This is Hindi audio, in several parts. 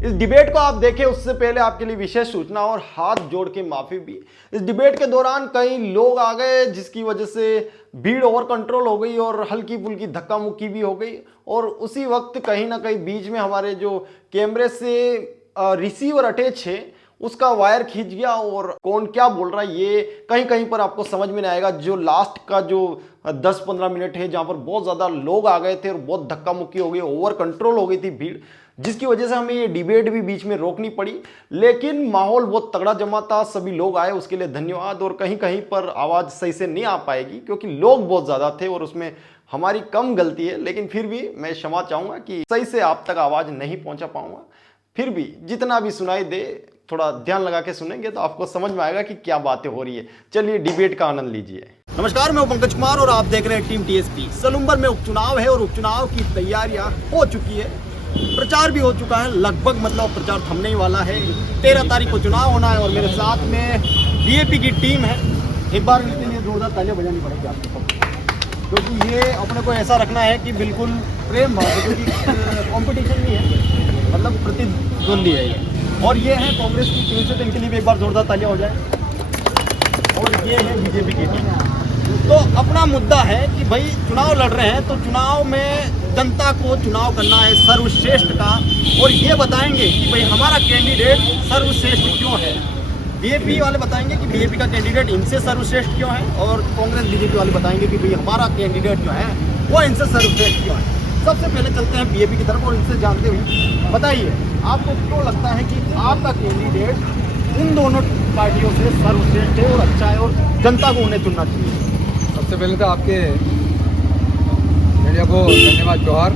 इस डिबेट को आप देखें उससे पहले आपके लिए विशेष सूचना और हाथ जोड़ के माफी भी। इस डिबेट के दौरान कई लोग आ गए जिसकी वजह से भीड़ ओवर कंट्रोल हो गई और हल्की फुल्की धक्का मुक्की भी हो गई, और उसी वक्त कहीं ना कहीं बीच में हमारे जो कैमरे से रिसीवर अटैच है उसका वायर खींच गया, और कौन क्या बोल रहा है ये कहीं कहीं पर आपको समझ में नहीं आएगा। जो लास्ट का जो 10-15 मिनट है जहां पर बहुत ज़्यादा लोग आ गए थे और बहुत धक्का मुक्की हो गई, ओवर कंट्रोल हो गई थी भीड़, जिसकी वजह से हमें ये डिबेट भी बीच में रोकनी पड़ी। लेकिन माहौल बहुत तगड़ा जमा था, सभी लोग आए उसके लिए धन्यवाद। और कहीं कहीं पर आवाज़ सही से नहीं आ पाएगी क्योंकि लोग बहुत ज़्यादा थे और उसमें हमारी कम गलती है, लेकिन फिर भी मैं क्षमा चाहूँगा कि सही से आप तक आवाज़ नहीं पहुँचा पाऊँगा। फिर भी जितना भी सुनाई दे थोड़ा ध्यान लगा के सुनेंगे तो आपको समझ में आएगा कि क्या बातें हो रही है। चलिए डिबेट का आनंद लीजिए। नमस्कार, मैं पंकज कुमार और आप देख रहे हैं टीम टीएसपी। सलूम्बर में उपचुनाव है और उपचुनाव की तैयारियां हो चुकी है, प्रचार भी हो चुका है लगभग, मतलब प्रचार थमने ही वाला है। 13 तारीख को चुनाव होना है और मेरे साथ में बीएपी की टीम है। एक बार इसके लिए जोरदार तालियां बजानी पड़ेगी आपको, क्योंकि ये अपने को ऐसा रखना है कि बिल्कुल प्रेम भाव है, क्योंकि कॉम्पिटिशन नहीं है, मतलब प्रतिद्वंदी है ये। और ये है कांग्रेस की टीम से, तो इनके लिए भी एक बार जोरदार तालियां हो जाए। और ये है बीजेपी की टीम। तो अपना मुद्दा है कि भाई चुनाव लड़ रहे हैं तो चुनाव में जनता को चुनाव करना है सर्वश्रेष्ठ का, और ये बताएंगे कि भाई हमारा कैंडिडेट सर्वश्रेष्ठ क्यों है। बीजेपी वाले बताएंगे कि बीजेपी का कैंडिडेट इनसे सर्वश्रेष्ठ क्यों है, और कांग्रेस बीजेपी वाले बताएंगे कि भाई हमारा कैंडिडेट जो है वो इनसे सर्वश्रेष्ठ क्यों है। सबसे पहले चलते हैं बीजेपी की तरफ और इनसे जानते हुए बताइए आपको क्यों लगता है कि आपका कैंडिडेट इन दोनों पार्टियों से सर्वश्रेष्ठ है और अच्छा है और जनता को उन्हें चुनना चाहिए। सबसे पहले तो आपके मीडिया को धन्यवाद जोहार।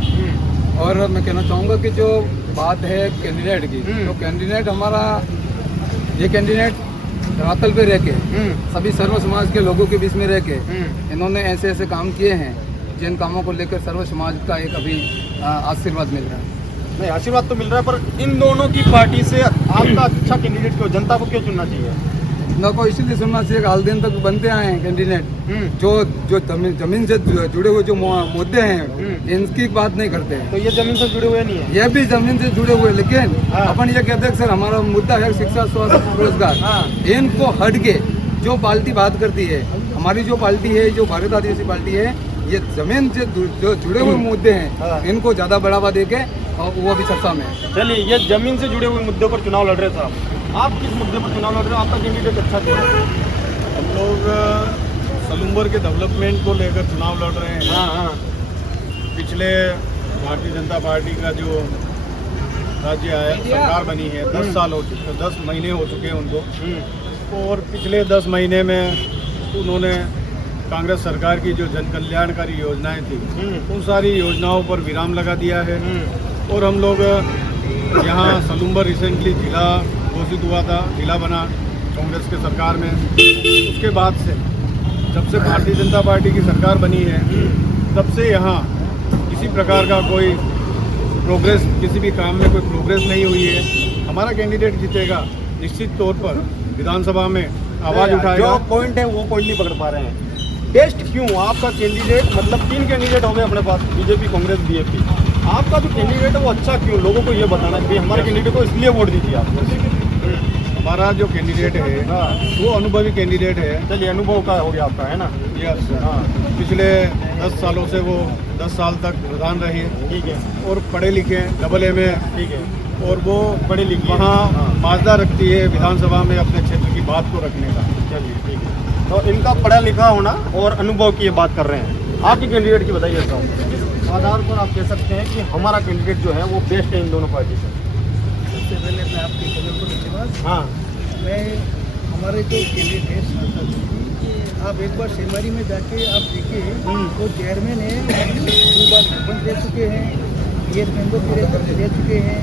और मैं कहना चाहूँगा कि जो बात है कैंडिडेट की, तो कैंडिडेट हमारा ये कैंडिडेट धरातल पे रह के सभी सर्व समाज के लोगों के बीच में रह के इन्होंने ऐसे ऐसे काम किए हैं जिन कामों को लेकर सर्व समाज का एक अभी आशीर्वाद मिल रहा है। नहीं, आशीर्वाद तो मिल रहा है, पर इन दोनों की पार्टी से आपका अच्छा कैंडिडेट क्यों, जनता को क्यों चुनना चाहिए? न को इसीलिए सुनना चाहिए, हाल दिन तक बनते आए हैं कैंडिडेट जो जमीन से जुड़े हुए जो मुद्दे हैं इनकी बात नहीं करते हैं। तो ये जमीन से जुड़े हुए नहीं है? ये भी जमीन से जुड़े हुए, लेकिन अपन ये कहते हैं सर हमारा मुद्दा है शिक्षा, स्वास्थ्य, रोजगार। इनको हट के जो पार्टी बात करती है, हमारी जो पार्टी है, जो भारत आदिवासी पार्टी है, ये जमीन से जो जुड़े हुए मुद्दे हैं इनको ज्यादा बढ़ावा देके, और वो भी चर्चा में। चलिए, ये जमीन से जुड़े हुए मुद्दों पर चुनाव लड़ रहे थे आप किस मुद्दे पर चुनाव लड़ रहे हो? आपका कैंडिडेट अच्छा क्यों है? हम लोग सलूम्बर के डेवलपमेंट को लेकर चुनाव लड़ रहे हैं। हाँ। पिछले भारतीय जनता पार्टी का जो राज्य आया सरकार बनी है 10 साल हो चुके, 10 महीने हो चुके हैं उनको, और पिछले 10 महीने में उन्होंने कांग्रेस सरकार की जो जन कल्याणकारी योजनाएं थी उन सारी योजनाओं पर विराम लगा दिया है। और हम लोग यहाँ सलूम्बर रिसेंटली जिला घोषित हुआ था, जिला बना कांग्रेस के सरकार में। उसके बाद से जब से भारतीय जनता पार्टी की सरकार बनी है तब से यहाँ किसी प्रकार का कोई प्रोग्रेस, किसी भी काम में कोई प्रोग्रेस नहीं हुई है। हमारा कैंडिडेट जीतेगा निश्चित तौर पर, विधानसभा में आवाज़ उठाएगा। जो पॉइंट है वो पॉइंट नहीं पकड़ पा रहे हैं। बेस्ट क्यों आपका कैंडिडेट, मतलब 3 कैंडिडेट हो गए अपने पास, बीजेपी, कांग्रेस, बीएपी। आपका जो कैंडिडेट है वो अच्छा क्यों, लोगों को ये बताना है कि हमारे कैंडिडेट को इसलिए वोट दीजिए आप। हमारा जो कैंडिडेट है वो अनुभवी कैंडिडेट है। चलिए, अनुभव का हो गया आपका, है ना? यस। पिछले 10 सालों से वो 10 साल तक प्रधान रहे। ठीक है। और पढ़े लिखे, डबल एम ए। ठीक है। और वो पढ़े लिखे वहाँ माजदा रखती है विधानसभा में अपने क्षेत्र की बात को रखने का। चलिए, ठीक है। तो इनका पढ़ा लिखा होना और अनुभव की ये बात कर रहे हैं। आपके कैंडिडेट की बताइए साहब, किस आधार पर आप कह सकते हैं कि हमारा कैंडिडेट जो है वो बेस्ट है इन दोनों पार्टी से? सबसे पहले मैं आपके चैनल को धन्यवाद। हाँ। मैं हमारे जो कैंडिडेट है सांसद, आप एक बार सेमारी में जाके आप देखिए, वो चेयरमैन है, 2 बार सरपंच रह चुके हैं, पीएस मेंबर भी रह चुके हैं,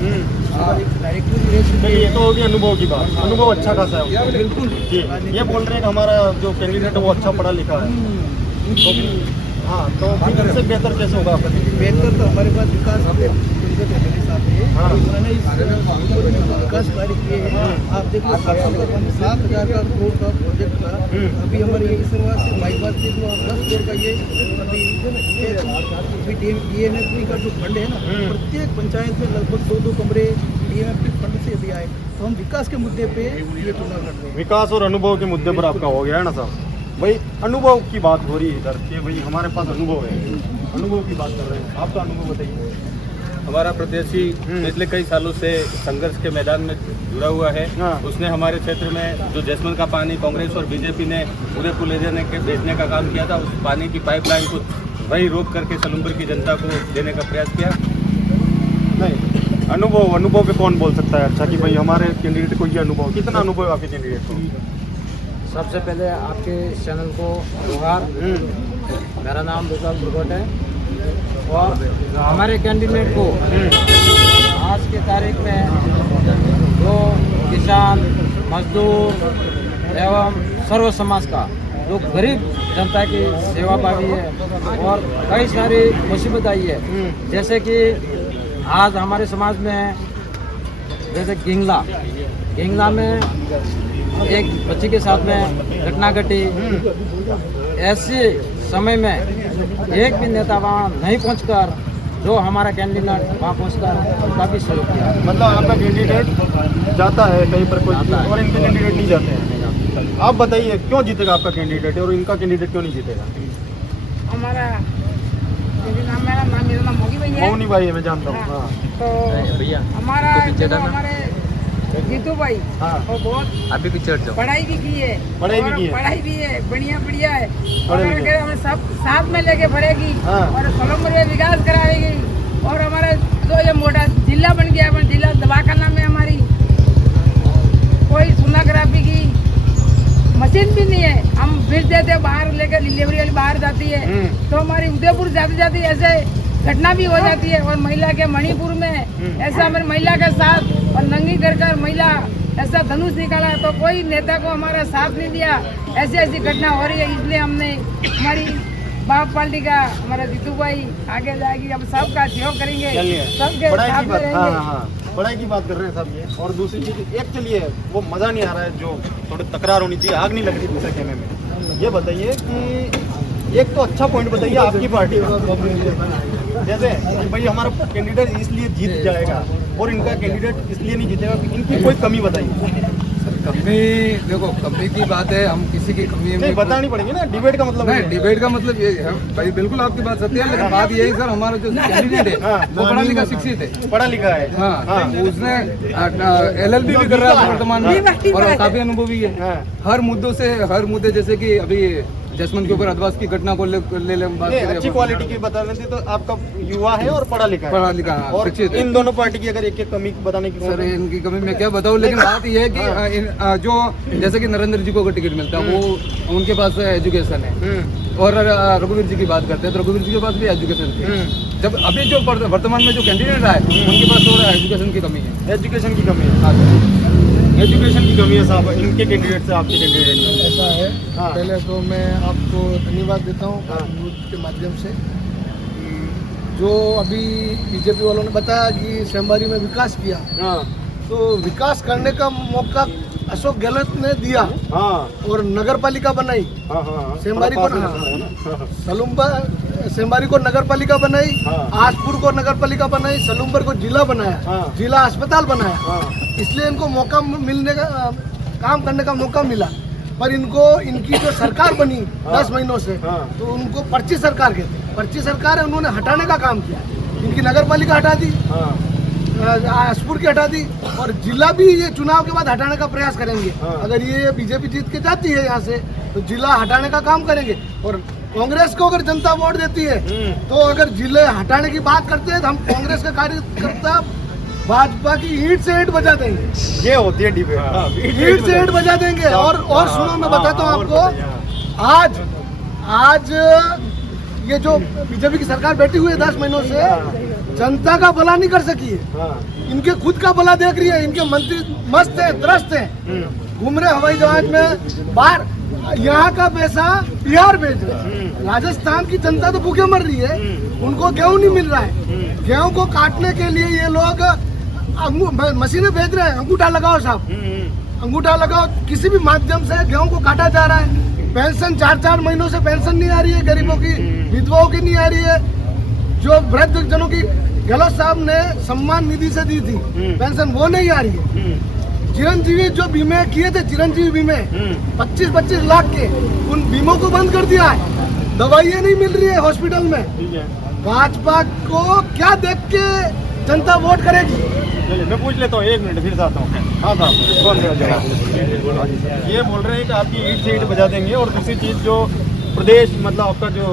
और एक डायरेक्टर भी रह चुके हैं। ये तो होगी अनुभव की बात, अनुभव अच्छा खासा है। बिल्कुल जी, ये बोल रहे हैं कि हमारा जो कैंडिडेट है वो अच्छा पढ़ा लिखा है। तो हाँ, तो फिर इससे बेहतर कैसे होगा आपका? बेहतर तो हमारे पास विकास मेरे साथ है, हाँ। उन्होंने इस विकास कार्य किए हैं। आप देखिए 7,000 का करोड़ का प्रोजेक्ट का अभी हमारे ये शुरुआत से बाईपास के जो 10 करोड़ का ये अभी DMFP का जो फंड है ना, प्रत्येक पंचायत में लगभग 2-2 कमरे DMFP फंड से अभी आए। तो हम विकास के मुद्दे पे ये चुनाव लड़ रहे हैं। विकास और अनुभव के मुद्दे पर आपका हो गया है ना साहब। भाई अनुभव की बात हो रही है इधर कि भाई हमारे पास अनुभव है, अनुभव की बात कर रहे हैं, आपका अनुभव बताइए। हमारा प्रत्याशी पिछले कई सालों से संघर्ष के मैदान में जुड़ा हुआ है। हाँ। उसने हमारे क्षेत्र में जो जसमन का पानी कांग्रेस और बीजेपी ने उदयपुर ले जाने के बेचने का काम किया था, उस पानी की पाइपलाइन को वही रोक करके सलूम्बर की जनता को देने का प्रयास किया। नहीं, अनुभव पे कौन बोल सकता है अच्छा कि भाई हमारे कैंडिडेट को ये अनुभव, कितना अनुभव है आपके कैंडिडेट को? सबसे पहले आपके चैनल को जोहार। मेरा नाम विशाल दुर्गट है और हमारे कैंडिडेट को आज के तारीख में जो किसान, मजदूर एवं सर्व समाज का जो गरीब जनता की सेवा भावी है और कई सारी मुसीबत आई है, जैसे कि आज हमारे समाज में जैसे गिंगला में एक बच्ची के साथ में घटना घटी। ऐसे समय में एक भी नेता वहाँ नहीं पहुंचकर जो हमारा कैंडिडेट वहाँ पहुंचकर उनका भी सहयोग किया। मतलब आपका कैंडिडेट जाता है कहीं पर कोई और इनके कैंडिडेट नहीं जाते हैं। आप बताइए क्यों जीतेगा आपका कैंडिडेट और इनका कैंडिडेट क्यों नहीं जीतेगा? मेरा नाम मोगी भाई है। मौनी भाई है, मैं जानता हूँ। हाँ। तो भैया हमारा हमारे जीतू भाई हाँ। वो बहुत अभी पिक्चर जो पढ़ाई भी की है, पढ़ाई भी और की है। पढ़ाई भी है, बढ़िया है। पढ़े और लिखे। अगर हमें सब साथ में लेके बढ़ेगी हाँ। और सलूम्बर में विकास कराएगी और हमारा जो ये मोटा जिला बन गया है, जिला दवाखाना में हमारी कोई सोनोग्राफी की मशीन भी नहीं है। हम भेज देते बाहर लेकर, डिलीवरी वाली बाहर जाती है तो हमारी उदयपुर जाती ऐसे घटना भी हो जाती है। और महिला के मणिपुर में ऐसा हमारी महिला के साथ और नंगी कर महिला ऐसा धनुष निकाला तो कोई नेता को हमारा साथ नहीं दिया। ऐसी घटना हो रही है, इसलिए हमने हमारी बाप पार्टी का हमारा जीतू भाई आगे जाएगी। अब सबका सहयोग करेंगे, सबके पढ़ाई साथ की में बात, हाँ रहेंगे। हाँ, पढ़ाई की बात कर रहे हैं साहब ये। और दूसरी चीज एक चलिए वो मजा नहीं आ रहा है, जो थोड़ी तकरार होनी चाहिए, आग नहीं लग रही दूसरे खेमे में। ये बताइए कि एक तो अच्छा पॉइंट बताइए आपकी पार्टी का, जैसे कि भाई हमारा कैंडिडेट इसलिए जीत जाएगा और इनका कैंडिडेट इसलिए नहीं जीतेगा, इनकी कोई कमी बताइए। कमी देखो, कमी की बात है, हम किसी की कमी नहीं बतानी पड़ेगी ना, डिबेट का मतलब नहीं, डिबेट का मतलब ये है भाई, बिल्कुल आपकी बात सत्य है, लेकिन बात यही सर, हमारा जो कैंडिडेट है हाँ। वो पढ़ा लिखा शिक्षित है, पढ़ा लिखा है। हाँ, उसने LLB भी कर रहा है वर्तमान में और काफी अनुभवी है। हाँ। हर मुद्दे जैसे कि अभी जसमन के ऊपर अधवास की घटना को ले बात नहीं, करें, अच्छी क्वालिटी की बता रहे थे तो आपका युवा है और पढ़ा लिखा है। पढ़ा लिखा, हाँ, और शिक्षित है। इन दोनों पार्टी की अगर एक कमी बताने की सर इनकी कमी मैं क्या बताऊं, लेकिन बात यह है कि जो जैसे कि नरेंद्र जी को अगर टिकट मिलता है वो उनके पास एजुकेशन है, और रघुवीर जी की बात करते हैं तो रघुवीर जी के पास भी एजुकेशन थी। जब अभी जो वर्तमान में जो कैंडिडेट आए उनके पास थोड़ा एजुकेशन की कमी है। एजुकेशन की कमी है। हाँ सर, एजुकेशन की कमी है साहब इनके कैंडिडेट से आपके कैंडिडेट में। ऐसा है। हाँ। पहले तो मैं आपको धन्यवाद देता हूँ न्यूज़ के माध्यम से कि जो अभी बीजेपी वालों ने बताया कि सेमबारी में विकास किया, हाँ तो विकास करने का मौका अशोक गहलोत ने दिया हाँ और नगर पालिका बनाई। हाँ हाँ सेमबारी को सेमबारी को नगर पालिका बनाई, हाँ। आजपुर को नगर पालिका बनाई, सलूम्बर को जिला बनाया, हाँ। जिला अस्पताल बनाया। हाँ। इसलिए इनको मौका मिलने का काम करने का मौका मिला। पर इनको इनकी जो सरकार बनी 10 महीनों से, हाँ। तो उनको पर्ची सरकार कहते हैं। पर्ची सरकार है, उन्होंने हटाने का काम किया। इनकी नगर पालिका हटा दी, हाँ आजपुर की हटा दी और जिला भी ये चुनाव के बाद हटाने का प्रयास करेंगे। हाँ। अगर ये बीजेपी जीत के जाती है यहाँ से तो जिला हटाने का काम करेंगे। और कांग्रेस को अगर जनता वोट देती है तो अगर जिले हटाने की बात करते हैं तो हम कांग्रेस के कार्यकर्ता भाजपा की ईंट से ईंट बजा देंगे। ये होती है डिबेट। हाँ, ईंट से ईंट बजा देंगे। और सुनो, मैं बताता हूँ आपको, आज ये जो बीजेपी की सरकार बैठी हुई है 10 महीनों से, जनता का भला नहीं कर सकी है। हाँ। इनके खुद का भला देख रही है। इनके मंत्री मस्त है, त्रस्त है, घूम रहे हवाई जहाज में बाहर, यहाँ का पैसा बिहार भेज रहे। राजस्थान की जनता तो भूखे मर रही है, उनको गेहूं नहीं मिल रहा है। गेहूं को काटने के लिए ये लोग मशीनें भेज रहे हैं, अंगूठा लगाओ साहब, अंगूठा लगाओ। किसी भी माध्यम से गेहूं को काटा जा रहा है। पेंशन 4-4 महीनों से पेंशन नहीं आ रही है, गरीबों की, विधवाओं की नहीं आ रही है। जो वृद्ध जनों की गहलोत साहब ने सम्मान निधि से दी थी पेंशन, वो नहीं आ रही है। चिरंजीवी जो बीमे किए थे, चिरंजीवी बीमे 25-25 लाख के, उन बीमों को बंद कर दिया है। दवाइयाँ नहीं मिल रही है हॉस्पिटल में। भाजपा को क्या देख के जनता वोट करेगी? चलिए मैं पूछ लेता हूँ, 1 मिनट फिर से आता हूँ। हाँ साहब, कौन ये बोल रहे हैं कि आपकी ईंट से ईंट बजा देंगे, और दूसरी चीज़ जो प्रदेश मतलब आपका जो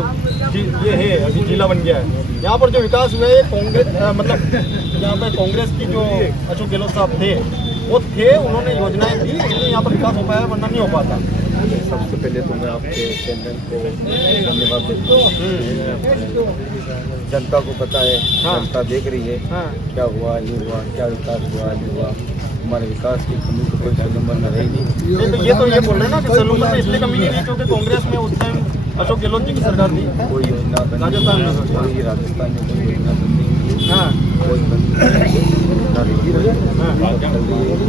ये है अभी जिला बन गया है, यहाँ पर जो विकास हुआ है कांग्रेस मतलब यहाँ पर कांग्रेस की जो अशोक गहलोत साहब थे वो थे, उन्होंने योजनाएं दी, इसलिए यहाँ पर विकास हो पाया, वरना नहीं हो पाता। सबसे पहले तो मैं आपके चैनल को धन्यवाद देता हूँ। जनता को पता है, जनता देख रही है क्या हुआ नहीं हुआ, क्या विकास हुआ नहीं हुआ। हमारे विकास की कमी तो कोई सलूम्बर में रही नहीं। तो ये बोल रहे हैं ना कि सलूम्बर में इसलिए कमी नहीं थी क्योंकि कांग्रेस में उस टाइम अशोक गहलोत जी की सरकार थी। कोई योजना राजस्थान में कोई राजस्थान में कोई योजना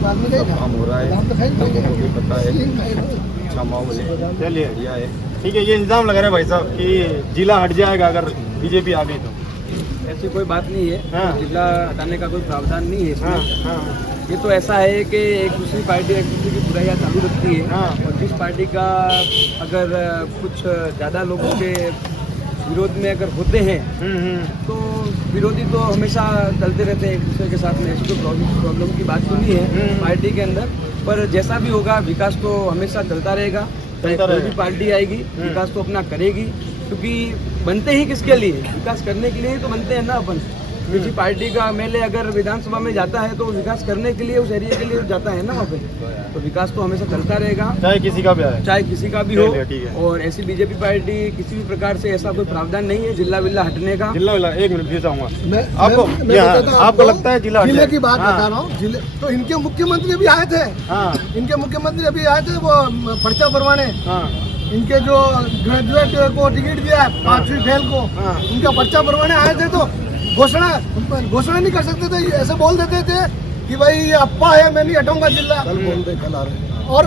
बंदी कोई काम हो रहा है, लोगों को भी पता है, अच्छा माहौल है। चलिए बढ़िया है। ठीक है, ये इल्जाम लगा रहे हैं भाई साहब कि जिला हट जाएगा अगर बीजेपी आ गई तो। ऐसी कोई बात नहीं है, जिला हटाने का कोई प्रावधान नहीं है इसमें। ये तो ऐसा है कि एक दूसरी पार्टी एक दूसरे की बुराइयाँ चालू रखती है, और जिस पार्टी का अगर कुछ ज़्यादा लोगों के विरोध में अगर होते हैं तो विरोधी तो हमेशा चलते रहते हैं एक दूसरे के साथ में। ऐसी कोई प्रॉब्लम की बात तो नहीं है पार्टी के अंदर, पर जैसा भी होगा विकास तो हमेशा चलता रहेगा। कोई भी पार्टी आएगी विकास तो अपना करेगी, क्योंकि बनते ही किसके लिए, विकास करने के लिए ही तो बनते हैं ना अपन। किसी पार्टी का एमएलए अगर विधानसभा में जाता है तो विकास करने के लिए उस एरिया के लिए जाता है ना वहाँ पे, तो विकास तो हमेशा चलता रहेगा, चाहे किसी का भी आए, चाहे किसी का भी हो। और ऐसी बीजेपी पार्टी किसी भी प्रकार से ऐसा कोई प्रावधान नहीं है जिला विला हटने का। जिला विला 1 मिनट फिर आपको आपको लगता है जिले की बात बता रहा हूँ। जिले तो इनके मुख्यमंत्री भी आए थे, इनके मुख्यमंत्री अभी आए थे वो पर्चा भरवाने। इनके जो ग्रेजुएट को टिकट दिया है 5वीं फेल को, उनका पर्चा भरवाने आए थे, तो घोषणा नहीं कर सकते थे, ऐसे बोल देते थे कि भाई अप्पा है मैं नहीं हटाऊंगा जिला। और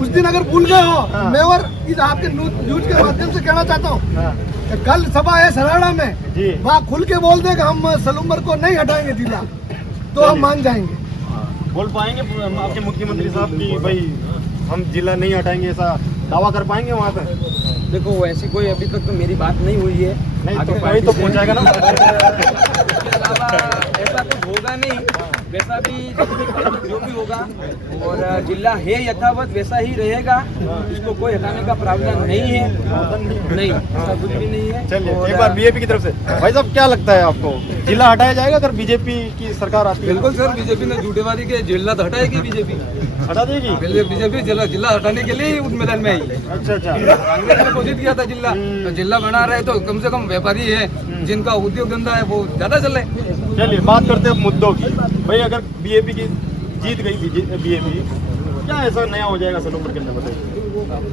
उस दिन अगर भूल गए हो, मैं और इस आपके न्यूज के माध्यम से कहना चाहता हूँ, कल सभा है सराड़ा में, वहाँ खुल के बोल दे कि हम सलूम्बर को नहीं हटाएंगे जिला, तो हम मान जाएंगे। बोल पाएंगे आपके मुख्यमंत्री साहब की भाई हम जिला नहीं हटाएंगे, ऐसा दावा कर पाएंगे वहाँ पे? देखो ऐसी कोई अभी तक तो मेरी बात नहीं हुई है, नहीं तो कोई तो पहुँचाएगा ना। इसके अलावा ऐसा कुछ होगा नहीं, वैसा भी जो भी होगा, और जिला है यथावत वैसा ही रहेगा, इसको कोई हटाने का प्रावधान नहीं है, नहीं ऐसा कुछ भी नहीं है। चलिए एक बार बीजेपी की तरफ से भाई साहब क्या लगता है आपको, जिला हटाया जाएगा अगर बीजेपी की सरकार आती है? बिल्कुल सर, बीजेपी ने झूठेवादी के जिला तो हटाएगी, बीजेपी हटा देगी। बीजेपी जिला हटाने के लिए उस मैदान में आई। अच्छा कांग्रेस ने घोषित किया था जिला, तो जिला बना रहे तो कम से कम व्यापारी है जिनका उद्योग धंधा है वो ज्यादा चले। चलिए बात करते हैं मुद्दों की। भाई अगर बीजेपी की जीत गई बीजेपी, क्या ऐसा नया हो जाएगा सलूम्बर के अंदर, बताइए?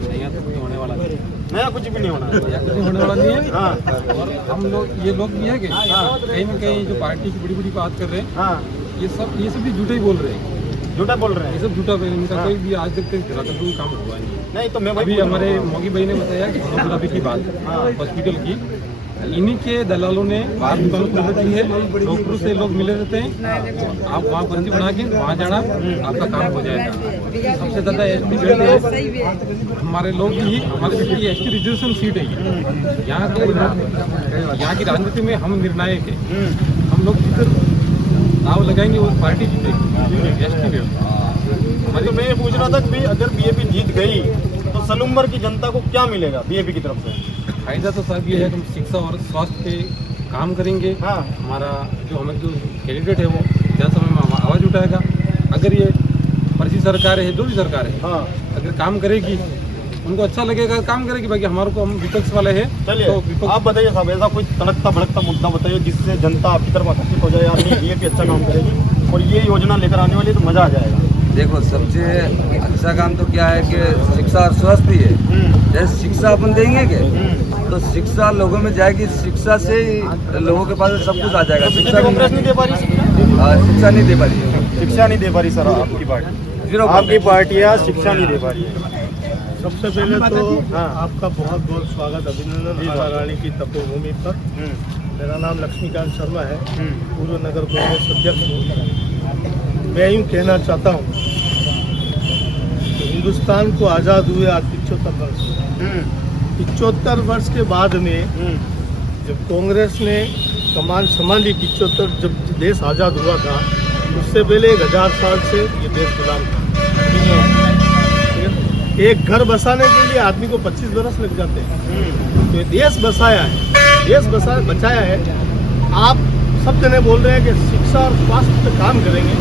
नया तो कुछ होने वाला नहीं, नया कुछ भी नहीं होना होने वाला नहीं है। हाँ हम लोग ये लोग भी है कि कहीं ना कहीं जो पार्टी की बड़ी बड़ी बात कर रहे हैं, हाँ ये सब भी झूठे ही बोल रहे हैं, झूठा बोल रहे हैं, ये सब झूठा बोल, इनका कोई भी आज तक कोई काम हुआ नहीं। तो मैं अभी हमारे मोगी भाई ने बताया कि सोनोग्राफी की बात हॉस्पिटल की, इन्हीं के दलालों ने बाहर दुकान खोल रखी है, डॉक्टरों से लोग मिले रहते हैं, आप वहाँ पर्ची बना के वहाँ जाना, आपका काम हो जाएगा। सबसे ज़्यादा एसटी हमारे लोग ही, हमारे एसटी रिजर्वेशन सीट है ये, यहाँ की राजनीति में हम निर्णायक है, हम लोग जिधर दाव लगाएंगे वो पार्टी जीतेगी एसटी में। तो मैं ये पूछ रहा था कि अगर बीजेपी जीत गई तो सलूम्बर की जनता को क्या मिलेगा बीजेपी की तरफ से? फायदा तो साहब ये है कि हम शिक्षा और स्वास्थ्य पे काम करेंगे। हमारा जो कैंडिडेट है वो ज़्यादा समय में आवाज़ उठाएगा। अगर ये फर्जी सरकार है, जो भी सरकार है, अगर काम करेगी उनको अच्छा लगेगा, काम करेगी। बाकी हमारे को, हम विपक्ष वाले हैं। चलिए तो आप बताइए साहब, ऐसा कोई तड़कता भड़कता मुद्दा बताइए जिससे जनता आपकी तरफ आकर्षित हो जाए, यार नहीं बीजेपी अच्छा काम करेगी और ये योजना लेकर आने वाली तो मज़ा आ जाएगा। देखो सबसे अच्छा काम तो क्या है कि शिक्षा और स्वास्थ्य है। जैसे शिक्षा अपन देंगे के तो शिक्षा लोगों में जाएगी, शिक्षा से लोगों के पास सब कुछ आ जाएगा। कांग्रेस नहीं दे पा रही। शिक्षा नहीं दे पा रही है। शिक्षा नहीं दे पा रही सर आपकी पार्टी, आपकी पार्टियाँ शिक्षा नहीं दे पा रही है। सबसे पहले तो आपका बहुत बहुत स्वागत, अभिनंदन महारानी की तपोभूमि पर। मेरा नाम लक्ष्मीकांत शर्मा है, पूर्व नगर कांग्रेस अध्यक्ष हूँ। मैं यूँ कहना चाहता हूँ कि हिंदुस्तान को आज़ाद हुए आज 75 वर्ष। 75 वर्ष के बाद में जब कांग्रेस ने कमान संभाली 75, जब देश आज़ाद हुआ था, उससे पहले 1000 साल से ये देश गुलाम था। एक घर बसाने के लिए आदमी को 25 बरस लग जाते हैं। तो ये देश बसाया है, देश बचाया है। आप सब जने बोल रहे हैं कि शिक्षा और स्वास्थ्य पे काम करेंगे।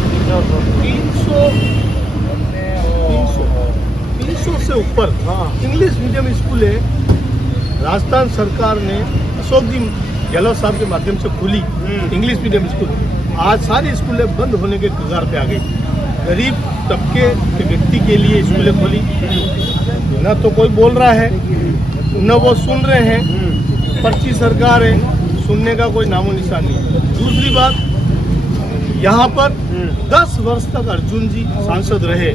300 से ऊपर इंग्लिश मीडियम स्कूल है। राजस्थान सरकार ने अशोक जी गहलोत साहब के माध्यम से खुली इंग्लिश मीडियम स्कूल। आज सारी स्कूलें बंद होने के कगार पे आ गई। गरीब तबके के व्यक्ति के लिए स्कूलें खोली, न तो कोई बोल रहा है न वो सुन रहे हैं। पर्ची सरकार है, सुनने का कोई नामो निशान नहीं। दूसरी बात, यहाँ पर 10 वर्ष तक अर्जुन जी सांसद रहे।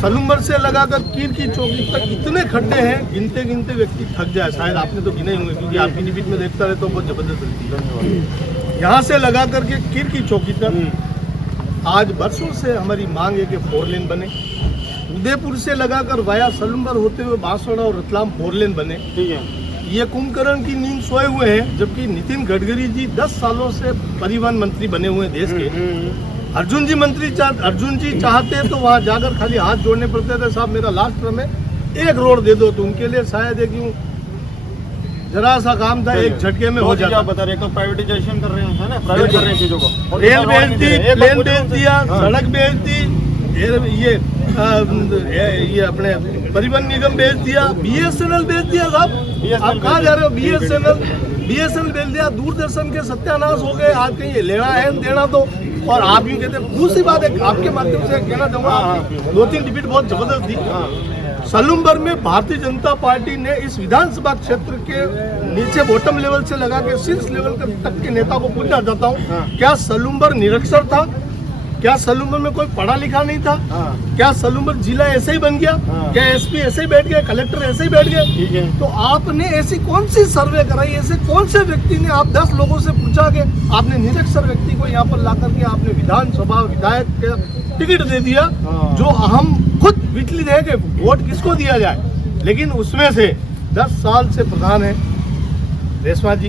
सलूम्बर से लगाकर कीर की चौकी तक इतने खड्डे हैं, गिनते गिनते व्यक्ति थक जाए। शायद आपने तो गिने होंगे, क्योंकि आपकी डिबेट में देखता रहे तो बहुत जबरदस्त रहती है। यहाँ से लगा करके कीर की चौकी तक आज वर्षों से हमारी मांग है कि 4 लेन बने। उदयपुर से लगाकर वाया सलूम्बर होते हुए बांसवाड़ा और रतलाम 4 लेन बने। ठीक है, ये कुंभकर्ण की नींद सोए हुए हैं, जबकि नितिन गडकरी जी 10 सालों से परिवहन मंत्री बने हुए हैं देश के। अर्जुन जी चाहते तो वहाँ जाकर खाली हाथ जोड़ने पड़ते थे, साहब मेरा लास्ट टर्म है, 1 रोड दे दो। तो उनके लिए शायद एक यूँ जरा सा काम था, एक झटके में हो जाता। बता रहे तो प्राइवेटाइजेशन कर रहे हैं ना, प्राइवेट कर रहे हैं चीजों को। रेल बेच दी, प्लेन बेच दिया, सड़क बेच दी, ये अपने परिवहन निगम बेच दिया, BSNL बेच दिया। साहब आप कहाँ जा रहे हो? BSNL बेच दिया, दूरदर्शन के सत्यानाश हो गए। आज कहीं लेना है देना तो, और आप यूँ कहते हैं। दूसरी बात है, आपके माध्यम से कहना चाहूँगा, 2-3 डिबेट बहुत जबरदस्त थी। सलूम्बर में भारतीय जनता पार्टी ने इस विधानसभा क्षेत्र के नीचे बॉटम लेवल से लगा के शीर्ष लेवल तक के नेता को पूछना चाहता हूँ, क्या सलूम्बर निरक्षर था? क्या सलूम्बर में कोई पढ़ा लिखा नहीं था? क्या सलूम्बर जिला ऐसे ही बन गया? क्या SP ऐसे ही बैठ गया? कलेक्टर ऐसे ही बैठ गया? तो आपने ऐसी कौन सी सर्वे कराई? ऐसे कौन से व्यक्ति ने, आप 10 लोगों से पूछा कि आपने निरक्षर व्यक्ति को यहाँ पर ला करके आपने विधानसभा विधायक का टिकट दे दिया, जो हम खुद विचलित है कि वोट किसको दिया जाए। लेकिन उसमें से 10 साल से प्रधान है रेशमा जी,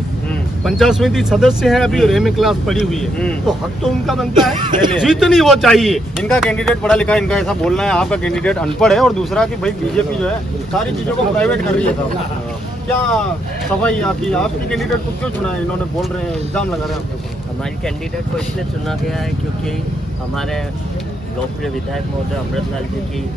पंचायत समिति सदस्य है अभी, और MA क्लास पढ़ी हुई है, तो हक तो उनका बनता है, जीतनी वो चाहिए। इनका कैंडिडेट पढ़ा लिखा है, इनका ऐसा बोलना है। आपका कैंडिडेट अनपढ़ है, और दूसरा कि भाई बीजेपी जो है सारी चीजों को प्राइवेट कर रही है। क्या सफाई आपकी कैंडिडेट को क्यों चुना है? इन्होंने बोल रहे हैं, इल्जाम लगा रहे हैं आपके ऊपर। हमारी कैंडिडेट को इसलिए चुना गया है क्योंकि हमारे लोकप्रिय विधायक महोदय अमृतलाल जी की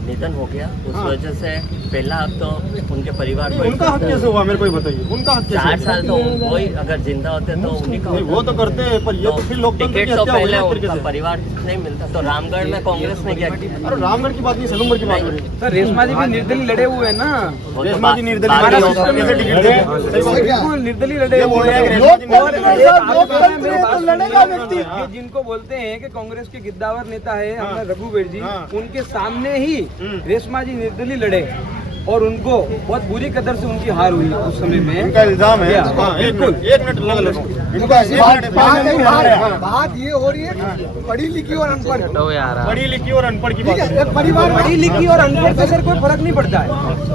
निधन हो गया। उस वजह से पहला हक तो उनके परिवार को। उनका हक कैसे हुआ, मेरे को बताइए। उनका हक 4 साल तो वही अगर जिंदा होते तो उन्हीं का। वो तो करते हैं, पर ये तो फिर लोकतंत्र की टिकट तो हत्या हो पहले गई उनका परिवार नहीं मिलता। तो रामगढ़ में कांग्रेस ने क्या किया? अरे रामगढ़ की बात नहीं, सलूम्बर की बात करें। सर रेशमा जी भी निर्दलीय लड़े हुए हैं ना। रेशमा जी निर्दलीय निर्दलीय लड़े हुए हैं। जिनको बोलते हैं कि कांग्रेस के गिद्दावर नेता है हमारे रघुवीर जी, उनके सामने ही रेशमा जी निर्दलीय लड़े और उनको बहुत बुरी कदर से उनकी हार हुई उस समय में। इनका इल्जाम है। बिल्कुल। एक मिनट बात ये हो रही है पढ़ी लिखी और अनपढ़। पढ़ी लिखी और अनपढ़ की बात। परिवार पढ़ी लिखी और अनपढ़ का सर कोई फर्क नहीं पड़ता है।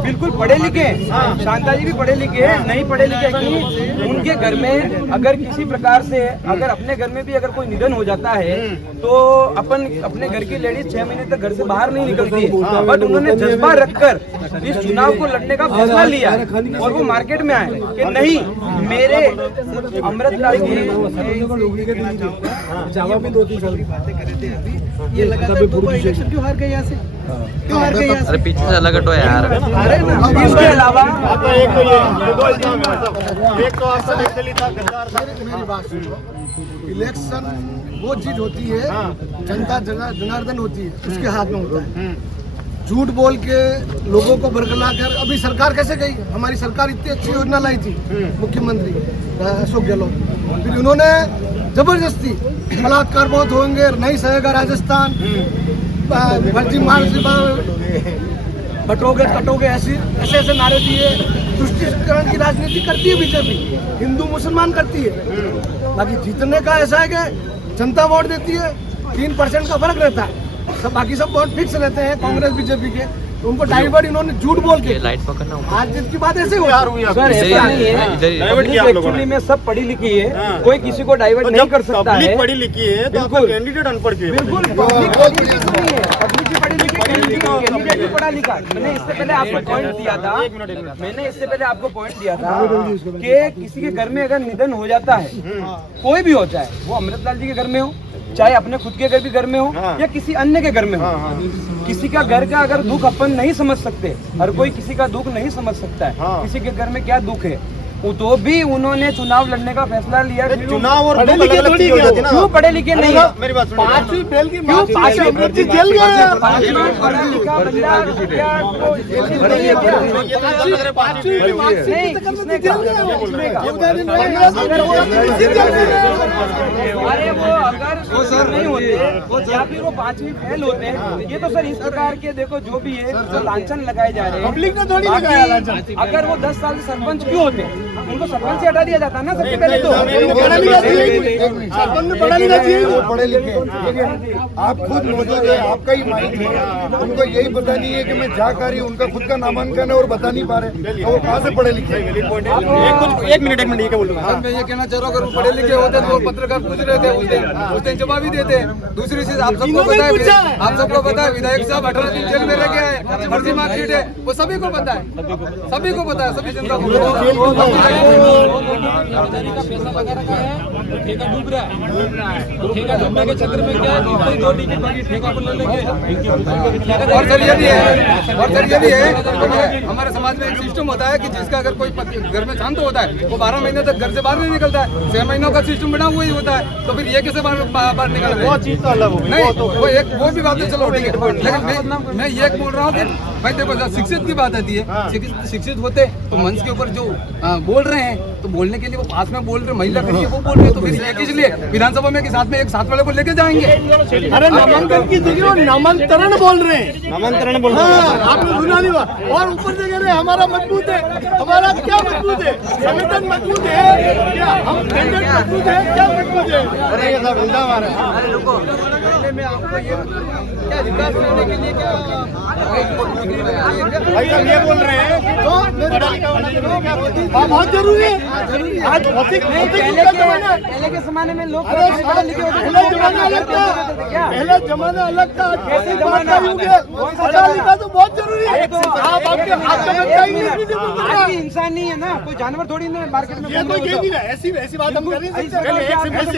बिल्कुल पढ़े लिखे हैं, शांता जी भी पढ़े लिखे हैं, नहीं पढ़े लिखे नहीं। उनके घर में अगर किसी प्रकार से, अगर अपने घर में भी अगर कोई निधन हो जाता है तो अपन अपने घर की लेडीज 6 महीने तक घर से बाहर नहीं निकलती, बट उन्होंने जज्बा रखकर इस चुनाव को लड़ने का फैसला लिया और वो मार्केट में आए कि नहीं, मेरे अमृतलाल जी में 2-3 साल की बातें कर रहे थे अभी। ये लगातार इलेक्शन क्यों हार गए यहाँ से? क्यों हार गए यहाँ से? अरे पीछे से अलग हटो यार। इसके अलावा एक तो ये 2 इल्जाम है सब। एक तो आपका निर्दलीय था, गद्दार था। मेरी बात सुनो, इलेक्शन वो चीज होती है, जनता जनार्दन होती है, उसके हाथ में होता है। झूठ बोल के लोगों को बरगला कर, अभी सरकार कैसे गई, हमारी सरकार इतनी अच्छी योजना लाई थी मुख्यमंत्री अशोक गहलोत, फिर उन्होंने जबरदस्ती बलात्कार बहुत होंगे, नहीं सहेगा राजस्थान, फर्जी मार्ग बटोगे कटोगे, ऐसे ऐसे नारे दिए। तुष्टिकरण की राजनीति करती है बीजेपी, हिंदू मुसलमान करती है। बाकी जीतने का ऐसा है कि जनता वोट देती है, 3% का फर्क रहता है, सब बाकी सब वोट फिक्स रहते हैं कांग्रेस बीजेपी के। तो उनको डाइवर्ट इन्होंने झूठ बोल के आज जित की बात ऐसे हुई। सर ऐसा नहीं है, एक्चुअली में सब पढ़ी लिखी है, कोई किसी को डाइवर्ट नहीं कर सकता है। पढ़ी लिखी है तो आपका कैंडिडेट अनपढ़ क्यों है? बिल्कुल पब्लिक पढ़ी लिखी नहीं है, पब्लिक भी पढ़ी लिखी, कैंडिडेट भी पढ़ा लिखा। मैंने इससे पहले आपको पॉइंट दिया था, कि किसी के घर में अगर निधन हो जाता है, कोई भी हो, चाहे वो अमृतलाल जी के घर में हो, चाहे अपने खुद के घर में हो, या किसी अन्य के घर में हो, किसी का घर का अगर दुख अपन नहीं समझ सकते, हर कोई किसी का दुख नहीं समझ सकता है, किसी के घर में क्या दुख है, तो भी उन्होंने चुनाव लड़ने का फैसला लिया। चुनाव और पढ़े लिखे थोड़ी क्यों पढ़े लिखे नहीं, मेरी बात सुनिए, 5वीं फेल की क्यों जेल गया, पढ़ा लिखा बंदा क्या अरे वो अगर नहीं होते या फिर वो 5वीं फेल होते, ये तो सर इस प्रकार के देखो जो भी है जो लांछन लगाए जा रहे हैं, पब्लिक ने थोड़ी लगाया लांछन। अगर वो 10 साल से सरपंच क्यों होते, उनको सरपंच से हटा दिया जाता है ना सबसे पहले तो। पढ़ा लिखा चाहिए, पढ़े लिखे आप खुद मौजूद है, आपका ही माइंड है, उनको यही पता नहीं है कि मैं जा कर उनका खुद का नामांकन है और बता नहीं पा रहे, तो वो कहाँ से पढ़े लिखे। एक मिनट ये क्या बोलूँगा, मैं ये कहना चाह रहा हूँ, अगर वो पढ़े लिखे होते तो पत्रकार पूछ रहे थे उस दिन जवाब ही देते। दूसरी चीज आप सबको पता है विधायक साहब 18 दिन जेल में रह गए हैं, फर्जी मार्कशीट है, वो सभी को पता है, सभी को पता है, सभी जनता को पता है। पैसा वगैरह का है, ठेका डूब रहा है, ठेका डूबने के चक्कर में क्या है, 2 टिकट बाकी ठेका को ले लेंगे। और सर ये भी है हमारे समाज में एक सिस्टम होता है कि जिसका अगर कोई घर में शांत होता है वो 12 महीने तक घर से बाहर नहीं निकलता है, 6 महीनों का सिस्टम बना हुआ ही होता है, तो फिर ये कैसे बाहर निकल रहे हैं? वो चीज तो अलग होगी, नहीं वो भी बात है, चलो ठीक है, लेकिन मैं ये बोल रहा हूँ कि भाई देखो शिक्षित की बात आती है, शिक्षित होते तो मंच के ऊपर जो बोल रहे हैं, तो बोलने के लिए वो पास में बोल रहे, महिला खड़ी है वो बोल रहे, तो फिर एक इसलिए विधानसभा में एक साथ वाले को लेके जाएंगे। अरे नामांकन की जगह वो नामांतरण बोल रहे हैं, नामांतरण बोल रहे हैं, आपने सुना नहीं हुआ। और ऊपर से कह रहे हमारा मजबूत है, हमारा क्या मजबूत है, संगठन मजबूत है क्या, हम कैंडिडेट मजबूत है क्या, मजबूत है। अरे ये सब हिंदा हमारा में आपको ये क्या विकास करने के लिए क्या भाई हम ये बोल रहे हैं बहुत जरूरी है। आज पहले के जमाने में लोग पढ़े लिखे होते थे, पहले जमाना अलग था, पहले जमाना अलग था, कैसे जमाना पढ़ा लिखा तो बहुत जरूरी है। आप आपके इंसान नहीं है ना, कोई जानवर थोड़ी ना मार्केट में। ये कोई कह नहीं रहा, ऐसी बात हम कर नहीं सकते,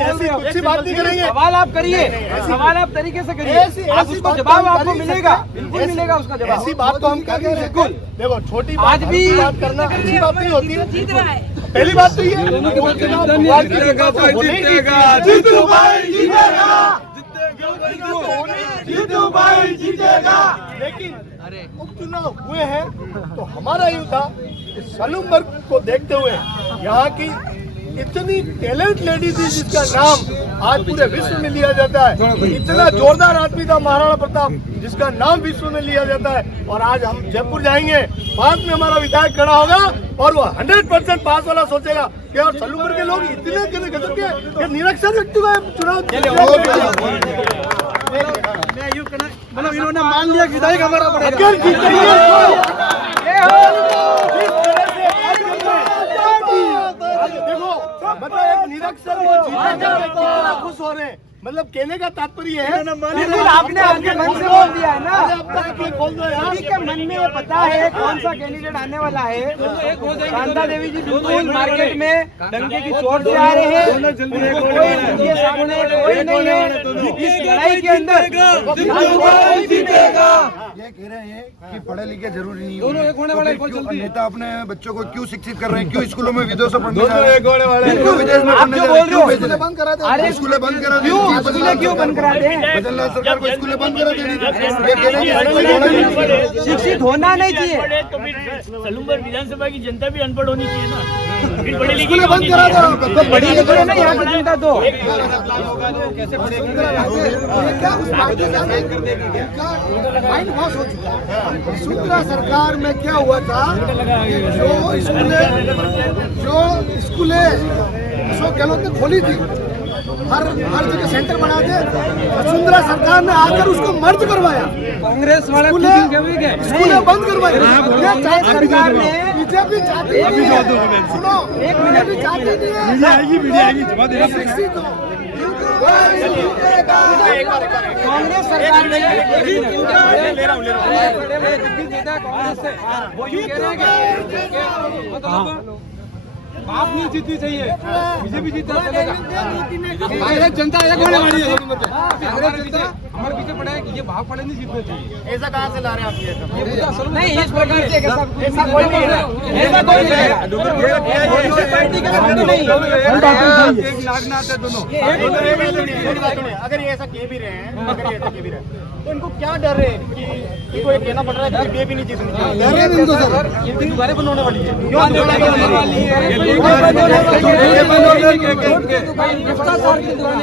ऐसी कुछ बात नहीं करेंगे। सवाल आप करिए, सवाल आप तरीके से करिए, आप उसको जवाब आपको मिलेगा, बिल्कुल मिलेगा उसका जवाब। ऐसी बात तो हम कर नहीं सकते। देखो छोटी आज भी बात करना अच्छी बात नहीं होती है। पहली बात तो ये लेकिन उपचुनाव हुए हैं तो हमारा यूँ था सलूमबर्ग को देखते हुए यहाँ की इतनी टैलेंट लेडी थी जिसका नाम आज पूरे विश्व में लिया जाता है, इतना जोरदार आदमी था महाराणा प्रताप जिसका नाम विश्व में लिया जाता है। और आज हम जयपुर जाएंगे, पास में हमारा विधायक खड़ा होगा और वो 100% पास वाला सोचेगा कि और सलूमबर्ग के लोग इतने गजब के निरक्षर व्यक्ति का चुनाव। मतलब इन्होंने मान लिया विधायक हमारा देखो, मतलब एक निरक्षर को जीतना खुश हो रहे हैं, मतलब कहने का तात्पर्य है आपने आपके मन से बोल दिया है ना, सभी के मन में ये पता है कौन सा कैंडिडेट आने वाला है। शांता देवी जी बिल्कुल मार्केट में डंके की चोट से आ रहे हैं, कोई सामने कोई नहीं है, लड़ाई के अंदर ये कह रहे हैं कि पढ़े लिखे जरूरी नहीं दोनों एक होने वाले क्यों नेता अपने बच्चों को क्यों शिक्षित कर रहे हैं, क्यों स्कूलों में विदेशों पढ़ने जा रहे हैं, क्यों विदेश में पढ़ने जा रहे हैं, क्यों स्कूलें बंद करा दे, स्कूलें बंद करा दे, क्यों बंद करा दे? बदलना सरकार को स्कूलें बंद करा दे। शिक्षित होना नहीं चाहिए। सलूमपुर विधानसभा की जनता भी अनपढ़ होनी चाहिए ना, फिर पढ़े लिखे स्कूलें बंद करा दो, तो बड़ी है ना यहाँ की जनता तो। क्या उस पार्टी का माइंड वॉश हो चुका है। वसुंधरा सरकार में क्या हुआ था, जो स्कूलें अशोक गहलोत ने खोली थी, हर जगह सेंटर बना दे, वसुंधरा सरकार ने आकर उसको मर्ज करवाया, कांग्रेस वाले स्कूलें बंद करवाई। सरकार ने बीजेपी चाहती नहीं है, सुनो, एक मिनट भी चाहती नहीं है शिक्षित हो। कांग्रेस सरकार ने आप नहीं जीतनी चाहिए, बीजेपी जीतना चलेगा। कांग्रेस जनता एक होने वाली है, कांग्रेस जनता हमारे पीछे पड़ा है कि ये भाग पड़े नहीं जीतने चाहिए। ऐसा कहाँ से ला रहे हैं आप ये? नहीं, इस प्रकार से ऐसा कोई नहीं है, ऐसा कोई नहीं है। पार्टी का नहीं, एक नागनाथ है दोनों। अगर ये ऐसा कह भी रहे हैं, तो इनको क्या डर है कि इनको ये कहना पड़ रहा है कि ये भी नहीं जीतनी चाहिए? ये दोबारा बनने वाली है।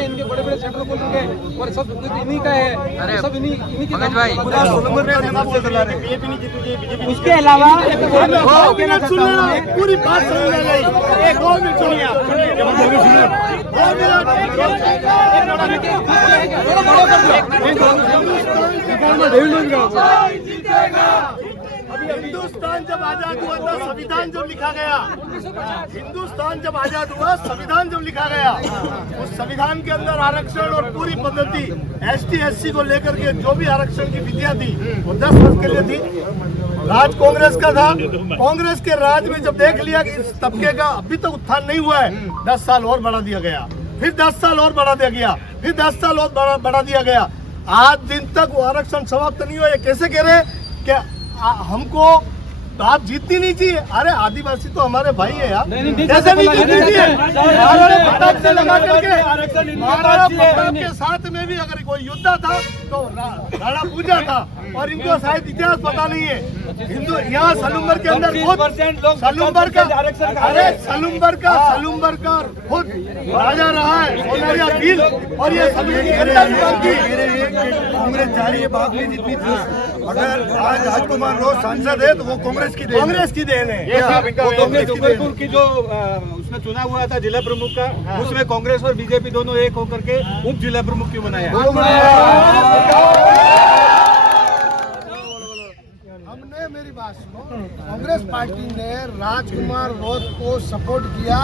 इनके बड़े बड़े सेंटर खोल रहे हैं और सब इन्हीं का है, सब इन्हीं की उसके अलावा पूरी बात हिंदुस्तान जब आजाद हुआ था, संविधान जब लिखा गया, हिंदुस्तान जब आजाद हुआ, संविधान जब लिखा गया, उस संविधान के अंदर आरक्षण और पूरी पद्धति ST SC को लेकर के जो भी आरक्षण की विधियां थी वो 10 वर्ष के लिए थी। राज कांग्रेस का था, कांग्रेस के राज में जब देख लिया कि इस तबके का अभी तक उत्थान नहीं हुआ है, 10 साल और बढ़ा दिया गया, फिर 10 साल और बढ़ा दिया गया, फिर 10 साल और बढ़ा दिया गया। आज दिन तक वो आरक्षण समाप्त नहीं हुआ। ये कैसे कह रहे हैं कि हमको तो आप जीतनी नहीं चाहिए? अरे आदिवासी तो हमारे भाई है यार, कैसे नहीं जीतनी चाहिए? महाराणा प्रताप से लगा करके महाराणा प्रताप के साथ में भी अगर कोई युद्ध था तो राणा पूजा था, और इनको शायद इतिहास पता नहीं है। हिंदू यहाँ सलूमपुर के अंदर खुद सलूमपुर का खुद राजा रहा है सोनारिया भील, और ये कांग्रेस जा रही है, बात नहीं जितनी थी। अगर आज राजकुमार रोज सांसद है तो वो कांग्रेस की देन है। डूंगरपुर की जो उसमें चुनाव हुआ था जिला प्रमुख का, उसमें कांग्रेस और बीजेपी दोनों एक होकर के उप जिला प्रमुख क्यों बनाया? हमने, मेरी बात सुनो, कांग्रेस पार्टी ने राजकुमार रोज को सपोर्ट किया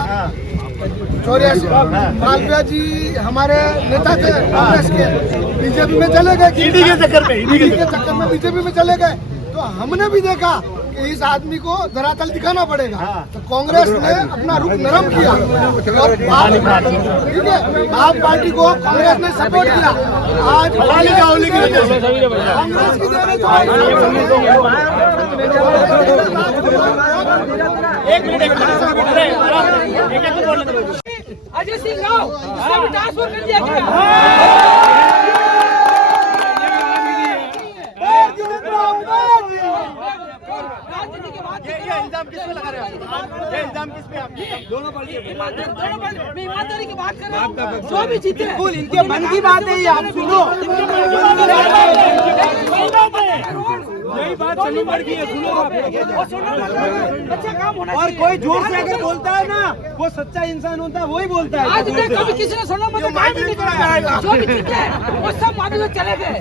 84। मालवीय जी हमारे नेता थे कांग्रेस के, बीजेपी में चले गए, ईडी के चक्कर में बीजेपी में चले गए। तो हमने भी देखा कि इस आदमी को धरातल दिखाना पड़ेगा, तो कांग्रेस ने अपना रुख नरम किया और ठीक है, आप पार्टी को कांग्रेस ने सपोर्ट किया। आज कांग्रेस की अजय सिंह राव उसको भी ट्रांसफर कर दिया गया। इल्जाम किस पे लगा रहे हैं? ये इल्जाम किस पे आपके? दोनों पार्टी ईमानदारी की बात कर रहा हूँ, जो भी जीते इनके मन की बात है, आप सुनो। यही बात सलूमपुर की है, सुनो आप। अच्छा काम होना और कोई जोर से अगर बोलता है ना, वो सच्चा इंसान होता है, वही बोलता है। आज तक कभी किसी ने सुना मतलब काम नहीं कराया, जो भी जीते हैं वो सब माध्यम से चले गए।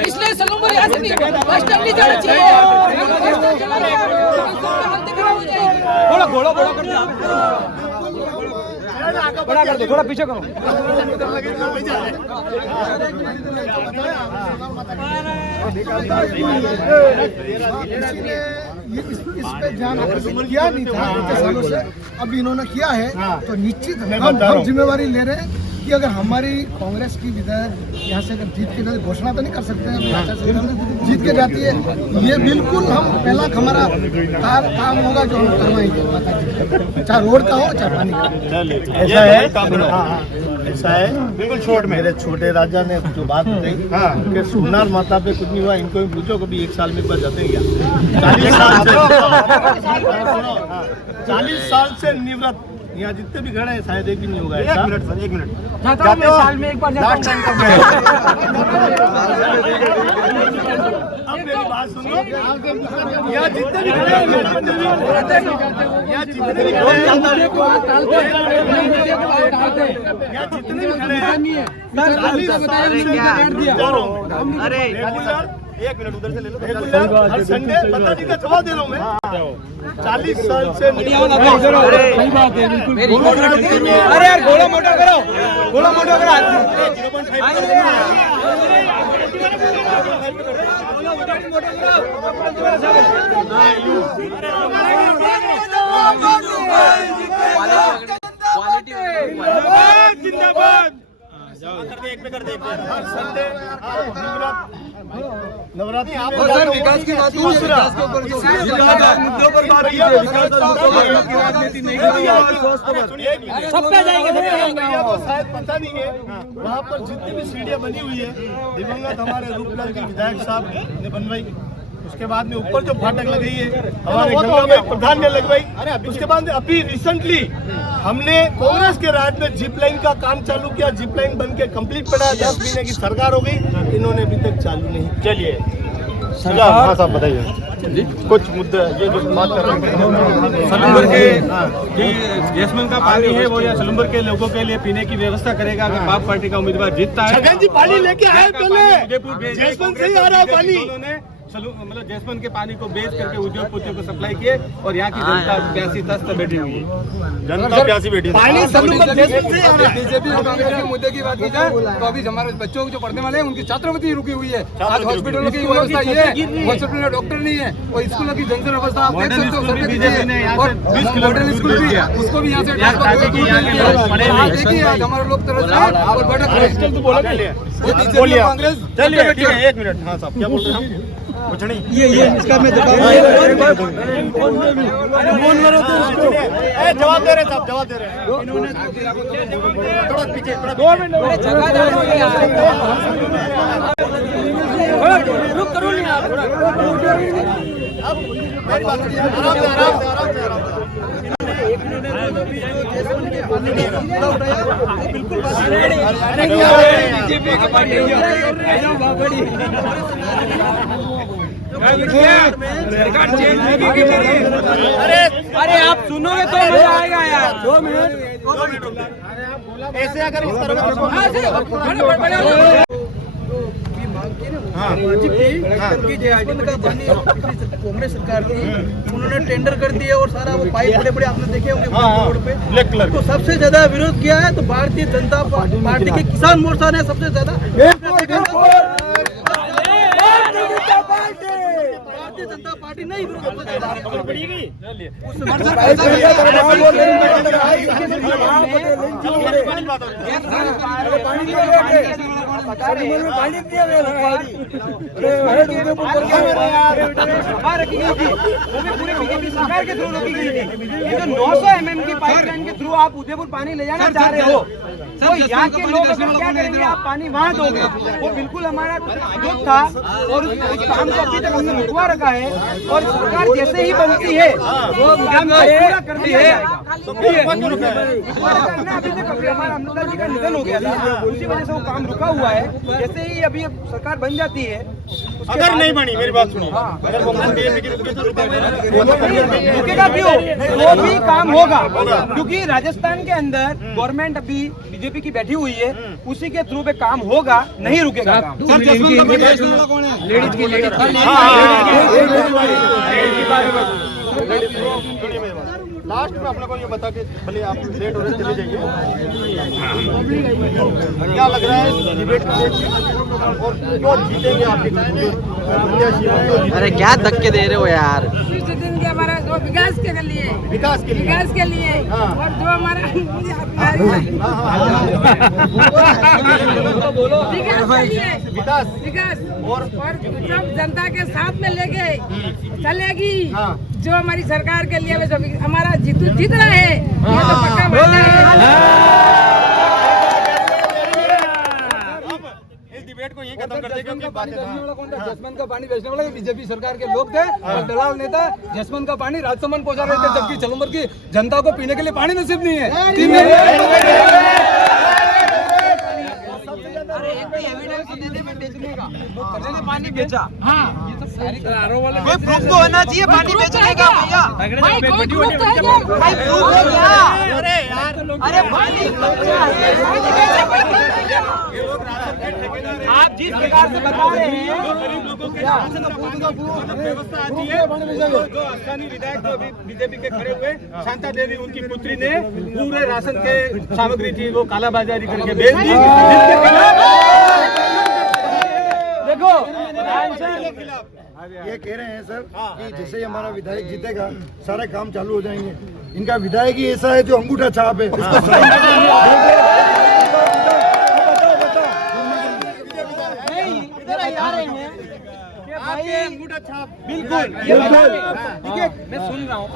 इसलिए सलूमपुर यहाँ से नहीं जाना चाहिए। घोड़ा कर बड़ा कर दो, थोड़ा पीछे करो। इस पे ध्यान किया नहीं था इतने सालों से, अब इन्होंने किया है तो निश्चित हम जिम्मेवारी ले रहे हैं कि अगर हमारी कांग्रेस की विधायक यहाँ से अगर जीत के जाती, घोषणा तो नहीं कर सकते हैं, जीत के जाती है, ये बिल्कुल हम पहला हमारा काम होगा जो हम करवाएंगे, चाहे रोड का हो चाहे पानी का। ऐसा है, ऐसा है बिल्कुल। छोड़ मेरे छोटे राजा ने जो बात बताई कि सोमनाथ माता पे कुछ नहीं हुआ, इनको भी पूछो कभी 1 साल में एक बार जाते हैं क्या? 40 साल से निवृत्त यहाँ जितने भी खड़े हैं शायद एक भी नहीं होगा। 1 मिनट सर, 1 मिनट जाते हो साल में एक बार जाता हूं। अब मेरी बात सुनो, यहाँ जितने भी खड़े हैं, यहाँ जितने भी खड़े हैं, यहाँ जितने भी खड़े हैं, 40 साल से अरे 1 मिनट उधर से ले लो। हर संडे पता नहीं का जवाब दे रहा हूँ मैं। 40 साल से सही बात है, बिल्कुल। अरे यार गोला मोटा करो, गोला मोटा करो। जिंदाबाद। हर संडे नवरात्रि विकास की बात दूसरा मुद्दों पर बात सब पे जाएंगे, शायद पता नहीं है, वहाँ पर जितनी भी सीढ़ियाँ बनी हुई है दिवंगत हमारे रूपलाल जी विधायक साहब ने बनवाई, उसके बाद में ऊपर जो फाटक लगाई है हमारे गंगा में प्रधान ने लगवाई, उसके बाद अभी रिसेंटली हमने कांग्रेस के राज में जिप लाइन का काम चालू किया, जिप लाइन बन के कम्प्लीट पड़ा, 10 महीने की सरकार हो गई, इन्होंने अभी तक चालू नहीं। चलिए हाँ साहब बताइए कुछ मुद्दे ये जो बात कर रहे हैं सलूम्बर के जैसमन का पानी है वो या सलूम्बर के लोगों के लिए पीने की व्यवस्था करेगा अगर बाप पार्टी का उम्मीदवार जीतता है। छगन जी पानी लेके आए पहले, जैसमन से ही आ रहा है पानी। मतलब जैसमन के पानी को बेच करके उद्योगपतियों को सप्लाई किए और यहाँ की जनता प्यासी तस्त बैठी हुई है। जनता प्यासी बैठी पानी बीजेपी और कांग्रेस के मुद्दे की बात की जाए तो अभी हमारे बच्चों जो पढ़ने वाले हैं उनकी छात्रवृत्ति रुकी हुई है। आज हॉस्पिटलों की व्यवस्था ये है, हॉस्पिटल में डॉक्टर नहीं है और स्कूलों की जंतर अवस्था आप देख सकते हो। मॉडर्न स्कूल भी उसको भी यहाँ से देखिए आज हमारे लोग तरस रहे हैं और भटक रहे हैं। कांग्रेस चलिए ठीक है 1 मिनट। हाँ साहब क्या बोल रहे हैं? कुछ नहीं, ये इसका मैं जवाब दे रहे साहब, जवाब दे रहे हैं। थोड़ा पीछे, थोड़ा 2 मिनट रुक करो नहीं आप अब मेरी बात सुनिए, आराम से आराम से आराम से आराम से। अरे आप सुनोगे तो मजा आएगा यार। 2 मिनट ऐसे अगर इस तरह कांग्रेस सरकार थी, उन्होंने टेंडर कर दिया और सारा वो पाइप बड़े बड़े आपने देखे होंगे रोड पे, तो सबसे ज्यादा विरोध किया है तो भारतीय जनता पार्टी के किसान मोर्चा ने सबसे ज्यादा। भारतीय जनता पार्टी नहीं विरोध सरकार के थ्रू रोकी गई थी। ये जो 900 mm की पाइपलाइन के थ्रू आप उदयपुर पानी ले जाना चाह रहे हो तो यहाँ के लोग क्या करेंगे? आप पानी वहाँ दोगे, वो बिल्कुल हमारा विरोध था और उस काम को अभी तक हमने रुकवा रखा है और सरकार जैसे ही बनती है वो काम पूरा कर दिया जाएगा। अभी तक हमारा अमृता जी का निधन हो गया था, उसी वजह से वो काम रुका हुआ है। जैसे ही अभी सरकार बन जाती है, अगर नहीं बनी, मेरी बात सुनिए, अगर रुकेगा क्यों? वो भी काम होगा क्योंकि राजस्थान के अंदर गवर्नमेंट अभी बीजेपी की बैठी हुई है, उसी के थ्रू पे काम होगा, नहीं रुकेगा काम। लास्ट में अपने को ये बता के भले आप लेट हो रहे चले जाइए, क्या लग रहा है डिबेट को और क्यों जीतेंगे आपके प्रत्याशी? अरे क्या धक्के दे रहे हो यार। जीतेंगे हमारा जो विकास के लिए, विकास के लिए, विकास के लिए। हाँ। और जो हमारा विकास के लिए, विकास विकास और सब जनता के साथ में लेके चलेगी। हाँ। जो हमारी सरकार के लिए जो हमारा जीत रहा है, ये तो पक्का मानना है। इस डिबेट को यही खत्म कर देंगे। जसमंत का पानी बेचने वाला बीजेपी सरकार के लोग थे और दलाल नेता जसमंत का पानी राजसमंद पहुंचा रहे थे, जबकि चलुम्बर की जनता को पीने के लिए पानी नसीब नहीं है। पानी बेचा, हाँ, कोई प्रूफ तो होना चाहिए पानी बेचने का भैया। भाई कोई प्रूफ तो है क्या? भाई प्रूफ है क्या? अरे यार, अरे पानी आप जिस प्रकार से बता रहे हैं, गरीब लोगों के व्यवस्था आती है। जो स्थानीय विधायक जो अभी बीजेपी के खड़े हुए शांता देवी, उनकी पुत्री ने पूरे राशन के सामग्री थी वो कालाबाजारी करके बेच दी। देखो ये कह रहे हैं सर कि जैसे ही हमारा विधायक जीतेगा सारे काम चालू हो जाएंगे। इनका विधायक ही ऐसा है जो अंगूठा छाप है, इसको अंगूठा छाप बिल्कुल ये बता रहे हैं। ठीक है, मैं सुन रहा हूँ।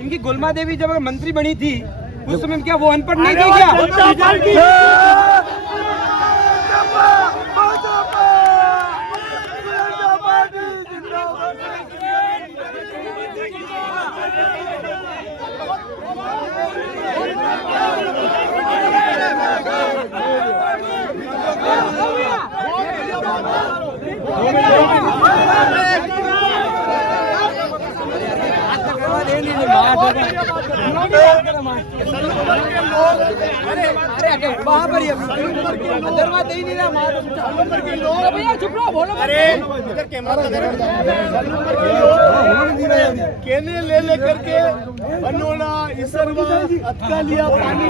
इनकी गुलमा देवी जब मंत्री बनी थी उस समय क्या वो अनपढ़ नहीं थी क्या? वहाँ पर भैया चुप रहो, बोलो। केने ले लेकर के बनोड़ा इसरवा अतकालिया पानी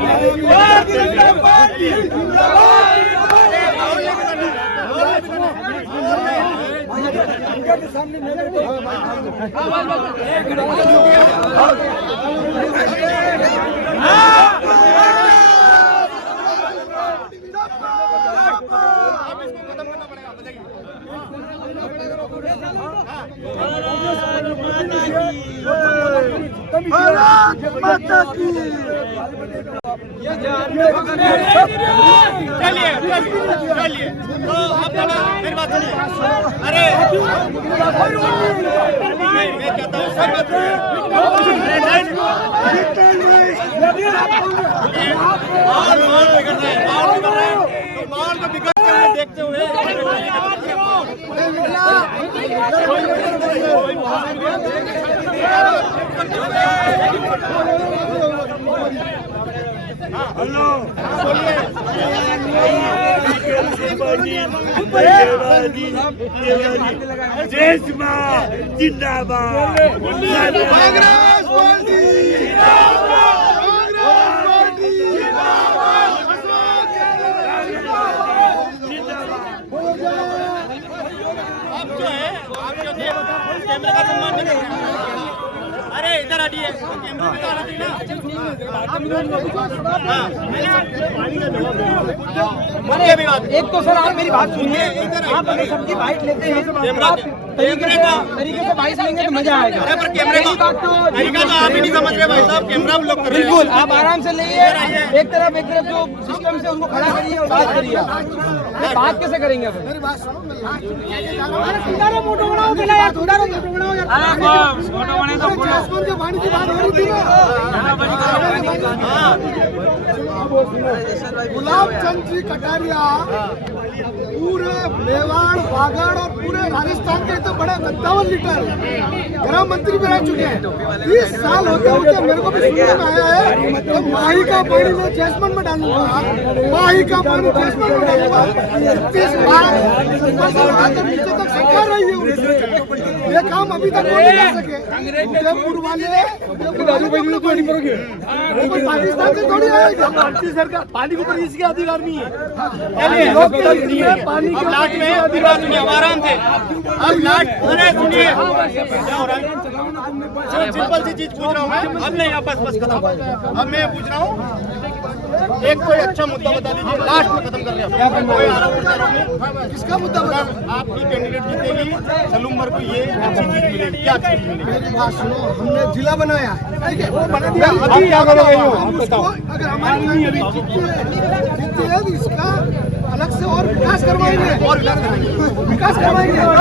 चलिए तो आप थोड़ा मेरी बात सुनिए। अरे मैं कहता हूँ माहौल बिगड़ रहा है, तो माहौल को बिगड़ते हुए देखते हुए जिंदाबाद कांग्रेस पार्टी कैमरे का सम्मान नहीं करते। अरे इधर हटिए, कैमरे में तो आना चाहिए ना। एक तो सर आप मेरी बात सुनिए, आप अगर सबकी बाइट लेते हैं तरीके से बाइट लेंगे तो मजा आएगा। अरे पर कैमरे का तरीका तो आप ही नहीं समझ रहे भाई साहब, कैमरा हम लोग कर रहे हैं। बिल्कुल आप आराम से लेइए, एक तरफ जो सिस्टम से उनको खड़ा करिए और बात करिए। बात कैसे करेंगे फिर? मेरी बात सुनो, गुलाब चंद जी कटारिया पूरे मेवाड़, वागड़ और पूरे राजस्थान के तो बड़ा 57 लीटर गृह मंत्री भी रह चुके हैं। 30 साल होते होते मेरे को भी सुनने में आया है तो माही का पानी में जैस्मिन में डालूंगा, माही का पानी जैस्मिन में डालूंगा। 30 बार तो नीचे तक सरकार रही है उनकी, ये काम अभी तक नहीं कर सके। उदयपुर वाले पाकिस्तान से थोड़ी आएगा, भारतीय सरकार पानी के ऊपर इसके अधिकार नहीं है। पानी के लाट में आराम से अब लाट सुनिए, सिंपल सी चीज पूछ रहा हूँ मैं, अब नहीं बस खत्म। अब मैं पूछ रहा हूँ एक कोई अच्छा मुद्दा बता दीजिए, लास्ट में खत्म कर रहे हैं। किसका मुद्दा बता? आपकी कैंडिडेट जीतेगी, सलूमर को ये अच्छी चीज मिलेगी, क्या चीज मिलेगी? मेरी बात सुनो, हमने जिला बनाया है, वो बना दिया, अभी क्या करोगे? आप बताओ, अगर हमारी कैंडिडेट जीतती है तो इसका अलग से और विकास करवाएंगे, और विकास करवाएंगे यार।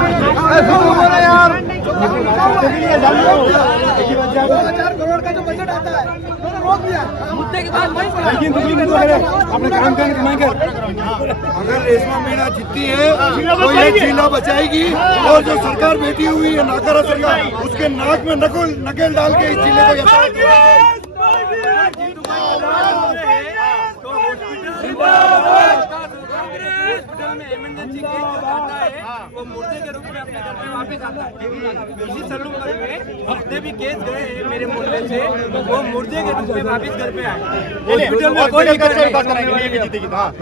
2000 करोड़ का जो बजट आता है मैंने रोक दिया, मुद्दे के बाद अपने काम करेंगे। अगर रेशमा मीणा जीतती है तो ये जिला बचाएगी, और जो सरकार बैठी हुई है नाकारा सरकार, उसके नाक में नकेल डाल के इस जिले को वो मुर्दे के रूप में अपने घर में वापस आता है। इसी सलूमर में जितने भी केस गए हैं मेरे मुर्दे से, वो मुर्दे के रूप में वापस घर पे आए। हॉस्पिटल में कोई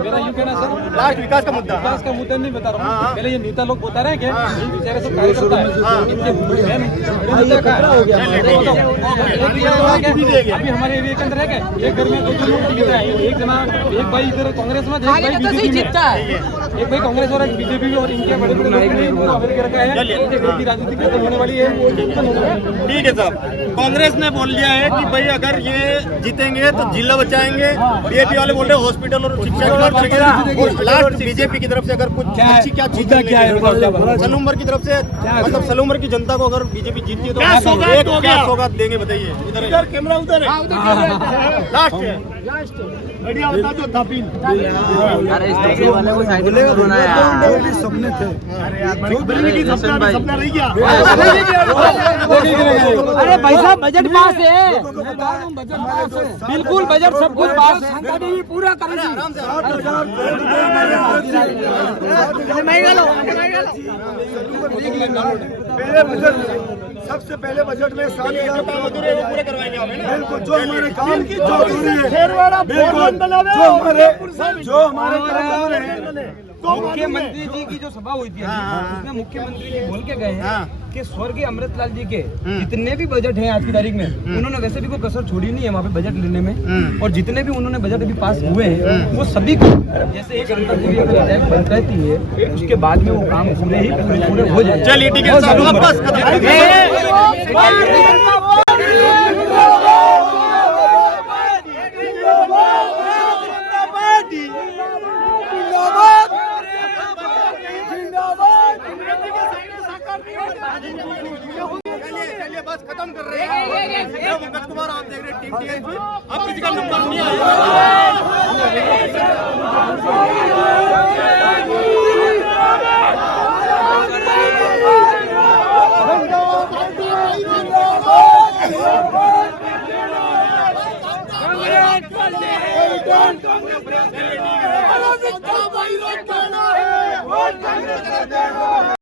मेरा यूं कहना सर, लास्ट विकास का मुद्दा, विकास का मुद्दा नहीं बता रहा हूँ। पहले ये नेता लोग बता रहे हैं कि बेचारे सब कार्यकर्ता है, इनके है नहीं, अभी हमारे एरिया के अंदर है क्या, एक घर में 2 लोग जीता है, एक जना, एक भाई इधर कांग्रेस में, एक भाई बीजेपी में, एक भाई कांग्रेस और एक बीजेपी और इनके बड़े बड़े लोग अमेरिका रखा है। की राजनीति खत्म होने वाली है। ठीक है साहब, कांग्रेस ने बोल दिया है कि भाई अगर ये जीतेंगे तो जिला बचाएंगे, बीजेपी वाले बोल रहे हैं हॉस्पिटल और शिक्षा की बात करेंगे। लास्ट बीजेपी की तरफ से अगर कुछ अच्छी क्या चीज है सलूमर की तरफ से, मतलब सलूमर की जनता को अगर बीजेपी जीतती है तो क्या सौगात देंगे बताइए? इधर कैमरा उधर है, लास्ट है, बढ़िया बता दो थापीन। सपने थे, सपना नहीं किया। अरे भाई साहब बजट पास है, बिल्कुल बजट सब कुछ पास है, पूरा करेगी। सबसे पहले बजट में 7,000 पूरे करवाएंगे बिल्कुल, जो हमारे काम की जो हमारे मुख्यमंत्री जी की जो सभा हुई थी उसमें मुख्यमंत्री जी बोल के गए हैं कि स्वर्गीय अमृतलाल जी के जितने भी बजट हैं आज की तारीख में, उन्होंने वैसे भी कोई कसर छोड़ी नहीं है वहाँ पे बजट लेने में, और जितने भी उन्होंने बजट अभी पास हुए हैं वो सभी को, जैसे एक अंतरपुरी अगर विधायक बनता है उसके बाद में वो काम पूरे हो जाए। चलिए ठीक है, बस खत्म कर रहे हैं। मुकेश कुमार आप देख रहे हैं टीम टीएसपी, अब किसी का नंबर नहीं आया।